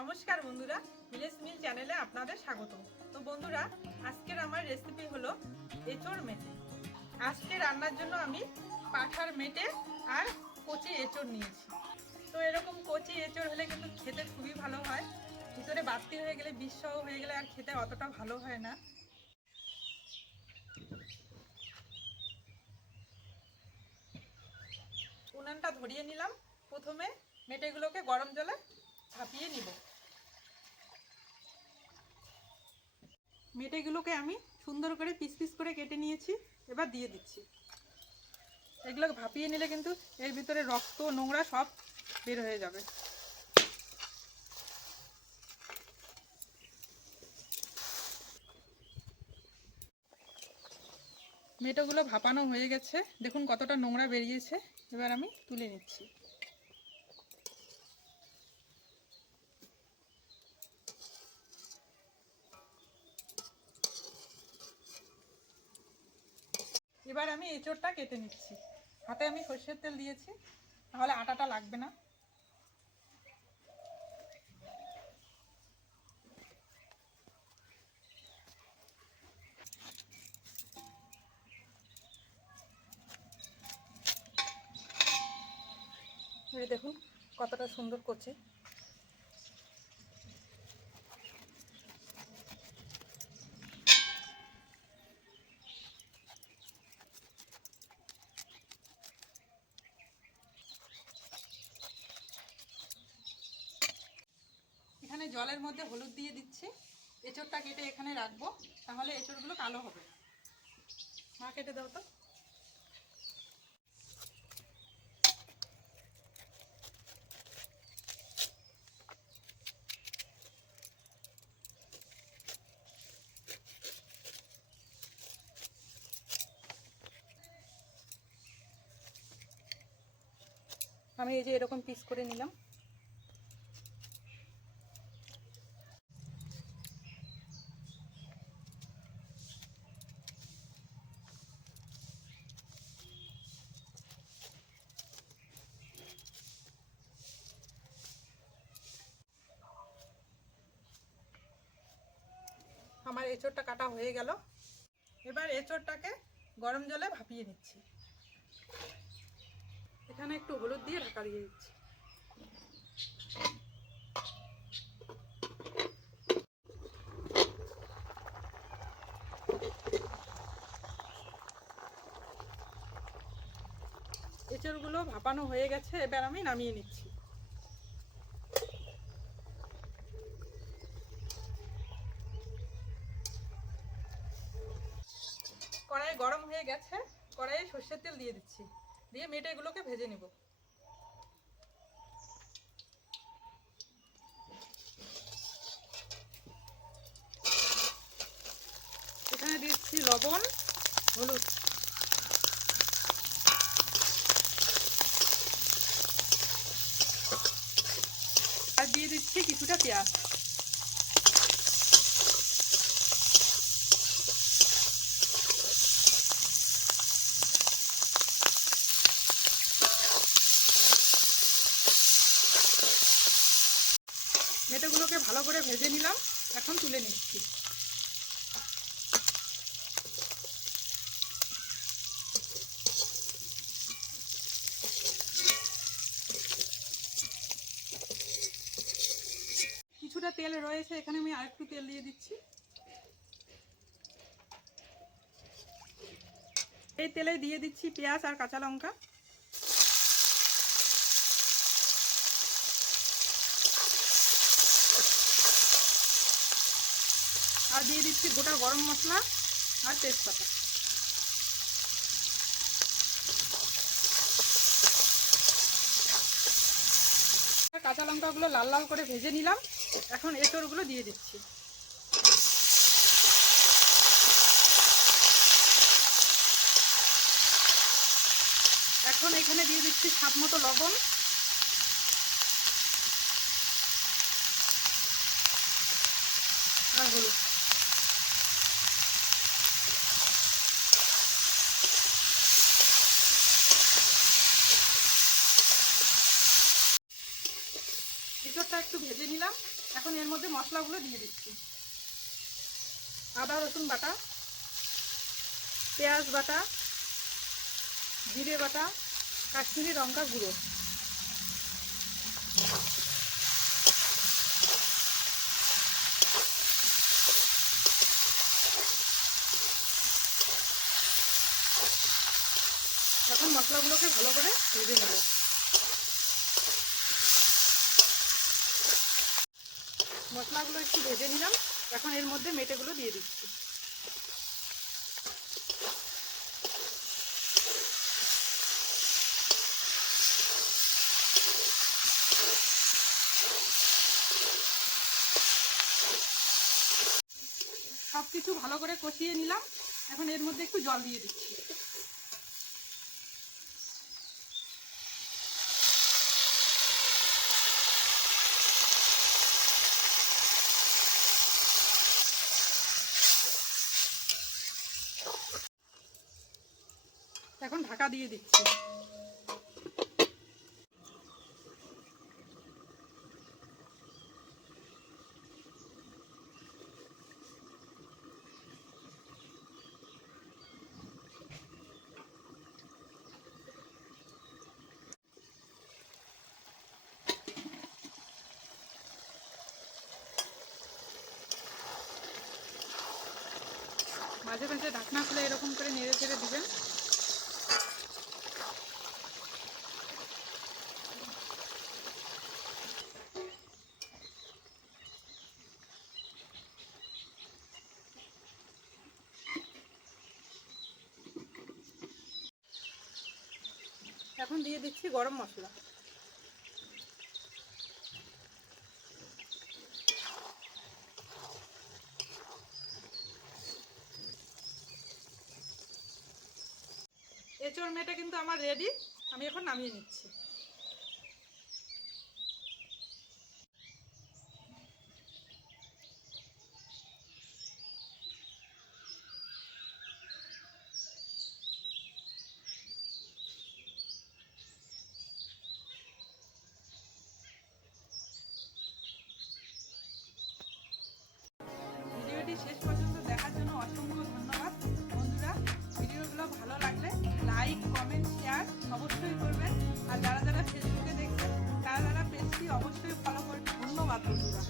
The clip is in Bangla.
নমস্কার বন্ধুরা, ভিলেজ মিল চ্যানেলে আপনাদের স্বাগত তো বন্ধুরা, আজকের আমার রেসিপি হলো এঁচড় মেটে। আজকে রান্নার জন্য আমি পাঠার মেটে আর কচি এঁচড় নিয়েছি। তো এরকম কচি এঁচড় হলে কিন্তু খেতে খুবই ভালো হয়। ভিতরে বাড়তি হয়ে গেলে, বিষসহ হয়ে গেলে আর খেতে অতটা ভালো হয় না। উনানটা ধরিয়ে নিলাম। প্রথমে মেটেগুলোকে গরম জলে ভাপিয়ে নিব মেটেগুলোকে আমি সুন্দর করে পিস পিস করে কেটে নিয়েছি, এবার দিয়ে দিচ্ছি। এগুলো ভাপিয়ে নিলে কিন্তু এর ভিতরে রক্ত, নোংরা সব বের হয়ে যাবে। মেটোগুলো ভাপানো হয়ে গেছে। দেখুন কতটা নোংরা বেরিয়েছে। এবার আমি তুলে নিচ্ছি। এবার আমি এঁচড়টা কেটে নিচ্ছি। হাতে আমি সর্ষের তেল দিয়েছি, তাহলে আটাটা লাগবে না। দেখুন, কতটা সুন্দর করছে এখানে জলের মধ্যে হলুদ দিয়ে দিচ্ছি। এঁচড়টা কেটে এখানে রাখব। তাহলে এঁচড়গুলো কালো হবে। মা, কেটে দাও তো। আমি এই যে এরকম পিস করে নিলাম। এঁচড়টা কাটা হয়ে গেল। এবার এঁচড়টাকে গরম জলে ভাপিয়ে নিচ্ছি। এখানে একটু হলুদ দিয়ে ঢাকা দিয়ে দিচ্ছি। এঁচড়গুলো ভাপানো হয়ে গেছে, এবার আমি নামিয়ে নিচ্ছি। কড়াই গরম হয়ে গেছে, কড়াইয়ে সর্ষের তেল দিয়ে দিচ্ছি। দিয়ে মেটে এগুলোকে ভেজে নিব। এখানে দিচ্ছি লবণ, হলুদ। আর দিয়ে দিচ্ছি কিছুটা পেঁয়াজ মেটেগুলোকে ভালো করে ভেজে নিলাম, এখন তুলে নিচ্ছি। কিছুটা তেল রয়েছে, এখানে আমি আরেকটু তেল দিয়ে দিচ্ছি। এই তেলে দিয়ে দিচ্ছি পেঁয়াজ আর কাঁচা লঙ্কা। আর দিয়ে দিচ্ছি গোটা গরম মশলা আর তেজপাতা। কাঁচা লঙ্কাগুলো লাল লাল করে ভেজে নিলাম। এখন এঁচড়গুলো দিয়ে দিচ্ছি। এখন এখানে দিয়ে দিচ্ছি স্বাদ মতো লবণ। আর হলুদ এঁচড়টা একটু ভেজে নিলাম। এখন এর মধ্যে মশলাগুলো দিয়ে দিচ্ছি। আদা, রসুন বাটা, পেঁয়াজ বাটা, জিরে বাটা, কাশ্মীরি লঙ্কা গুঁড়ো। এখন মশলাগুলোকে ভালো করে ভেজে নেব। মশলাগুলো একটু ভেজে নিলাম। এখন এর মধ্যে মেটেগুলো দিয়ে দিচ্ছি। সব কিছু ভালো করে কষিয়ে নিলাম। এখন এর মধ্যে একটু জল দিয়ে দিচ্ছি। এখন ঢাকা দিয়ে দিচ্ছি। মাঝে মাঝে ঢাকনা খুলে এরকম করে নেড়ে ছেড়ে দিবেন। এখন দিয়ে দিচ্ছি গরম মশলা। এঁচড় মেটা কিন্তু আমার রেডি আমি এখন নামিয়ে নিচ্ছি। ভিডিওটি শেষ পর্যন্ত দেখার জন্য অসংখ্য ধন্যবাদ। বন্ধুরা, ভিডিওগুলো ভালো লাগলে লাইক কমেন্ট শেয়ার অবশ্যই করবেন। আর যারা যারা ফেসবুকে দেখবেন তারা তারা পেজটি অবশ্যই ফলো করবেন। ধন্যবাদ বন্ধুরা।